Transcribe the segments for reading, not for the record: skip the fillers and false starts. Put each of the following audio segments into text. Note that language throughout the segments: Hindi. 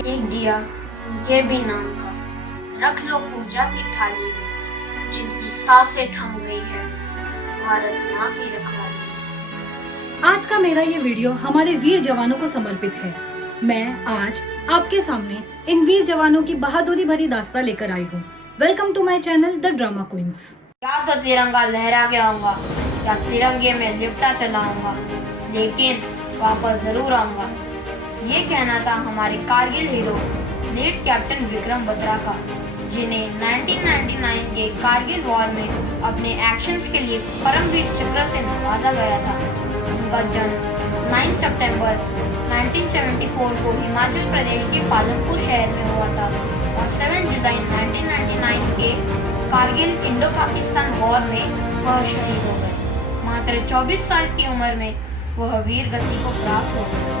एक दिया उनके भी नाम का, रख लो पूजा की थाली में, जिनकी सांसें थम गई है भारत माँ की रखवाली। आज का मेरा ये वीडियो हमारे वीर जवानों को समर्पित है। मैं आज आपके सामने इन वीर जवानों की बहादुरी भरी दास्तां लेकर आई हूँ। Welcome to my channel the drama queens. या तो तिरंगा लहरा के आऊंगा या तिरंगे में लिपटा चलाऊंगा, लेकिन वापस जरूर आऊंगा। ये कहना था हमारे Kargil hero late captain Vikram Batra का, जिन्हें 1999 के कारगिल वॉर में अपने एक्शंस के लिए परमवीर चक्र से नवाजा गया था। उनका जन्म 9 सितंबर 1974 को हिमाचल प्रदेश के पालनपुर शहर में हुआ था और 7 जुलाई 1999 के कारगिल इंडो पाकिस्तान वॉर में वह शहीद हो गए। मात्र 24 साल की उम्र में वह वीर गति को प्राप्त हो गए।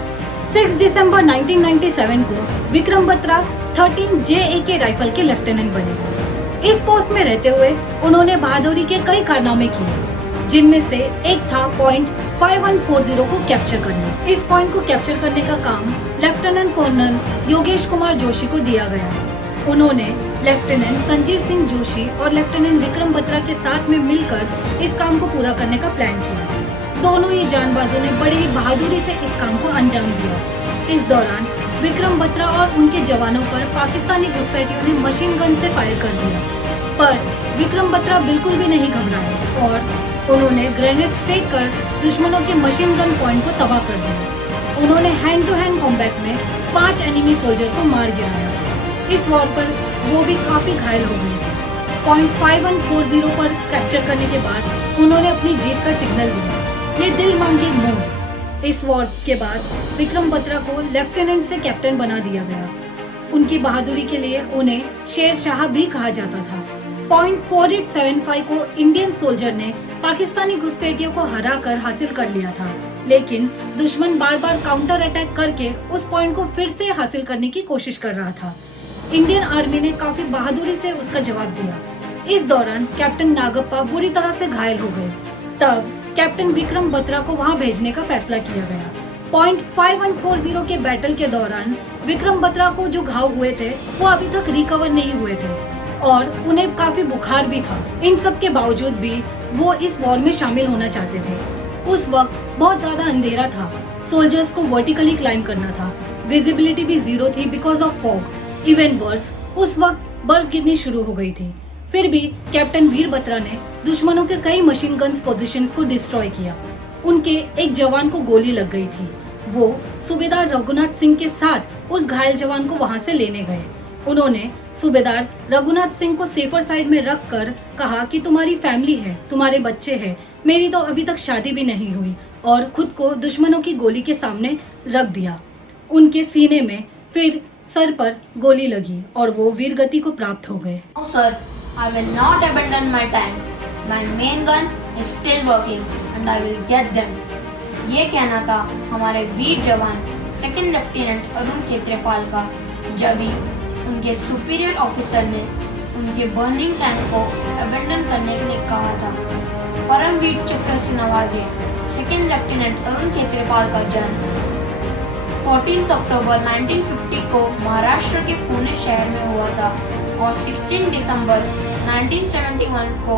6 दिसंबर 1997 को विक्रम बत्रा 13 JAK राइफल के लेफ्टिनेंट बने। इस पोस्ट में रहते हुए उन्होंने बहादुरी के कई कारनामे किए, जिनमें से एक था पॉइंट 5140 को कैप्चर करना। इस पॉइंट को कैप्चर करने का काम लेफ्टिनेंट कर्नल योगेश कुमार जोशी को दिया गया। उन्होंने लेफ्टिनेंट संजीव सिंह जोशी और लेफ्टिनेंट विक्रम बत्रा के साथ में मिलकर इस काम को पूरा करने का प्लान किया। दोनों ही जानबाजों ने बड़ी ही बहादुरी से इस काम को अंजाम दिया। इस दौरान विक्रम बत्रा और उनके जवानों पर पाकिस्तानी घुसपैठियों ने मशीन गन से फायर कर दिया, पर विक्रम बत्रा बिल्कुल भी नहीं घबराए और उन्होंने ग्रेनेड फेंक कर दुश्मनों के मशीन गन पॉइंट को तबाह कर दिया। उन्होंने हैंड टू हैंड कॉम्बैट में 5 एनिमी सोल्जर को मार गिराया। इस वॉर पर वो भी काफी घायल हो गए। पॉइंट 5140 पर कैप्चर करने के बाद उन्होंने अपनी जीत का सिग्नल दिया। ये दिल मांगे मोड़। इस वॉर के बाद विक्रम बत्रा को लेफ्टिनेंट से कैप्टन बना दिया गया। उनकी बहादुरी के लिए उन्हें शेर शाह भी कहा जाता था। पॉइंट 4875 को इंडियन सोल्जर ने पाकिस्तानी घुसपैठियों को हराकर हासिल कर लिया था, लेकिन दुश्मन बार बार काउंटर अटैक करके उस पॉइंट को फिर से हासिल करने की कोशिश कर रहा था। इंडियन आर्मी ने काफी बहादुरी से उसका जवाब दिया। इस दौरान कैप्टन नागप्पा बुरी तरह से घायल हो गए। तब कैप्टन विक्रम बत्रा को वहां भेजने का फैसला किया गया। पॉइंट 5140 के बैटल के दौरान विक्रम बत्रा को जो घाव हुए थे वो अभी तक रिकवर नहीं हुए थे और उन्हें काफी बुखार भी था। इन सब के बावजूद भी वो इस वॉर में शामिल होना चाहते थे। उस वक्त बहुत ज्यादा अंधेरा था, सोल्जर्स को वर्टिकली क्लाइंब करना था, विजिबिलिटी भी 0 थी because of fog. Even worse, उस वक्त बर्फ गिरनी शुरू हो गई थी। फिर भी कैप्टन वीर बत्रा ने दुश्मनों के कई मशीन गन्स पोजीशंस को डिस्ट्रॉय किया। उनके एक जवान को गोली लग गई थी। वो सूबेदार रघुनाथ सिंह के साथ उस घायल जवान को वहां से लेने गए। उन्होंने सूबेदार रघुनाथ सिंह को सेफर साइड में रख कर कहा कि तुम्हारी फैमिली है, तुम्हारे बच्चे हैं, मेरी तो अभी तक शादी भी नहीं हुई, और खुद को दुश्मनों की गोली के सामने रख दिया। उनके सीने में फिर सर पर गोली लगी और वो वीर गति को प्राप्त हो गए। Sir, I will not abandon my tank. My main gun is still working and I will get them. ये कहना था हमारे वीर जवान सेकंड लेफ्टिनेंट अरुण खेत्रेपाल का, जब ही उनके सुपीरियर ऑफिसर ने उनके बर्निंग टैंक को अबेंडन करने के लिए कहा था। परमवीर चक्र से नवाजे सेकंड लेफ्टिनेंट अरुण खेत्रेपाल का जन्म 14 अक्टूबर 1950 को महाराष्ट्र के पुणे शहर में हुआ था और 16 दिसंबर 1971 को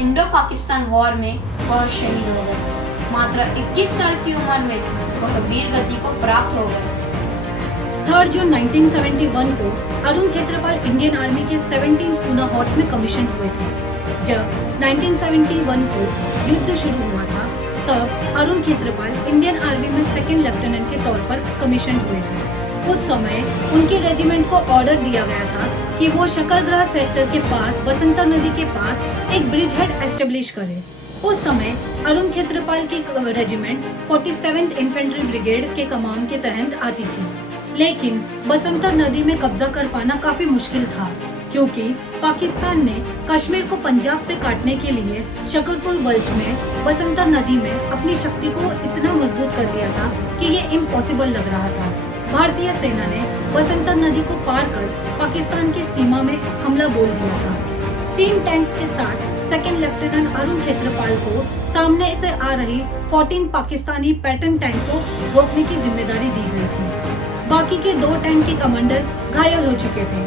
इंडो पाकिस्तान वॉर में वह शहीद हो गए। मात्र 21 साल की उम्र में वह वीर गति को प्राप्त हो गए। 3 जून 1971 को अरुण खेत्रपाल इंडियन आर्मी के 17 पूना हॉर्स में कमीशन हुए थे। जब 1971 को युद्ध शुरू हुआ था, तब अरुण खेत्रपाल इंडियन आर्मी में सेकंड लेफ्टिनेंट के तौर पर कमीशन हुए थे। उस समय उनके रेजिमेंट को ऑर्डर दिया गया था कि वो शकरग्राह सेक्टर के पास बसंतर नदी के पास एक ब्रिज हेड एस्टेब्लिश करें। उस समय अरुण खेत्रपाल की रेजिमेंट 47th इन्फेंट्री ब्रिगेड के कमान के तहत आती थी, लेकिन बसंतर नदी में कब्जा कर पाना काफी मुश्किल था, क्योंकि पाकिस्तान ने कश्मीर को पंजाब से काटने के लिए शकरपुर बल्च में बसंतर नदी में अपनी शक्ति को इतना मजबूत कर दिया था कि ये इम्पॉसिबल लग रहा था। भारतीय सेना ने बसंतर नदी को पार कर पाकिस्तान की सीमा में हमला बोल दिया था। 3 टैंक्स के साथ सेकंड लेफ्टिनेंट अरुण खेत्रपाल को सामने से आ रही 14 पाकिस्तानी पैटर्न टैंक को रोकने की जिम्मेदारी दी गई थी। बाकी के 2 टैंक के कमांडर घायल हो चुके थे।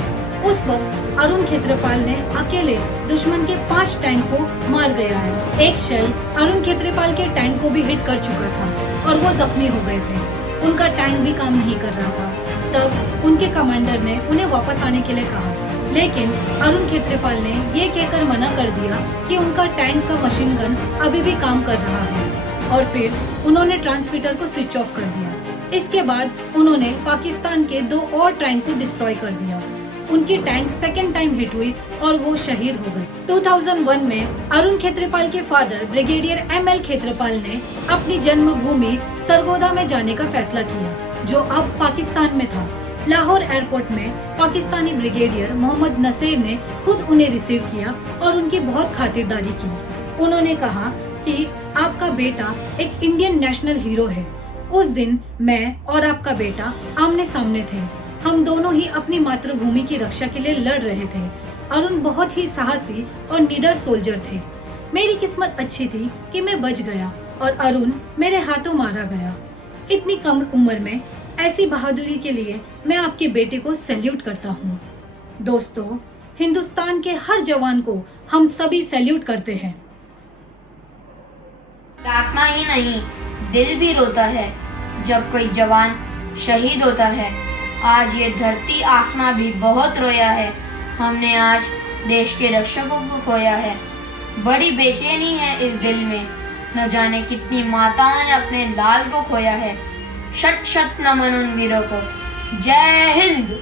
उस वक्त अरुण खेत्रपाल ने अकेले दुश्मन के 5 टैंक को मार गया है। एक शेल अरुण खेत्रपाल के टैंक को भी हिट कर चुका था और वो जख्मी हो गए थे। उनका टैंक भी काम नहीं कर रहा था। तब उनके कमांडर ने उन्हें वापस आने के लिए कहा, लेकिन अरुण खेत्रपाल ने ये कहकर मना कर दिया कि उनका टैंक का मशीन गन अभी भी काम कर रहा है और फिर उन्होंने ट्रांसमीटर को स्विच ऑफ कर दिया। इसके बाद उन्होंने पाकिस्तान के 2 और टैंक को डिस्ट्रॉय कर दिया। उनकी टैंक सेकेंड टाइम हिट हुई और वो शहीद हो गए। 2001 में अरुण खेत्रपाल के फादर ब्रिगेडियर ML खेत्रपाल ने अपनी जन्मभूमि सरगोदा में जाने का फैसला किया, जो अब पाकिस्तान में था। लाहौर एयरपोर्ट में पाकिस्तानी ब्रिगेडियर मोहम्मद नसीर ने खुद उन्हें रिसीव किया और उनकी बहुत खातिरदारी की। उन्होंने कहा कि आपका बेटा एक इंडियन नेशनल हीरो है। उस दिन मैं और आपका बेटा आमने सामने थे। हम दोनों ही अपनी मातृभूमि की रक्षा के लिए लड़ रहे थे। अरुण बहुत ही साहसी और निडर सोल्जर थे। मेरी किस्मत अच्छी थी कि मैं बच गया और अरुण मेरे हाथों मारा गया। इतनी कम उम्र में ऐसी बहादुरी के लिए मैं आपके बेटे को सैल्यूट करता हूँ। दोस्तों, हिंदुस्तान के हर जवान को हम सभी सैल्यूट करते हैं। आत्मा ही नहीं, दिल भी रोता है जब कोई जवान शहीद होता है। आज ये धरती आसमां भी बहुत रोया है। हमने आज देश के रक्षकों को खोया है। बड़ी बेचैनी है इस दिल में, न जाने कितनी माताओं ने अपने लाल को खोया है। शत शत नमन उन वीरों को। जय हिंद।